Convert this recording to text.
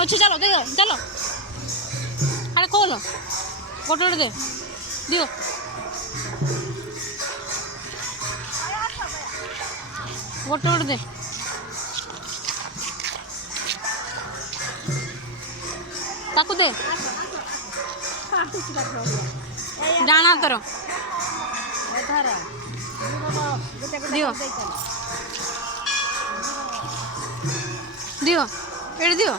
ଅଛି ଚାଲ ଦେଖ ଚାଲ ଆରେ ଖୋଲ ଗୋଟେ ଗୋଟେ ଦେ ଦିଅ ଗୋଟେ ଗୋଟେ ଦେ ତାକୁ ଦେ ଡାଣା ତୋର ଦିଅ ଦିଅ ଏଠି ଦିଅ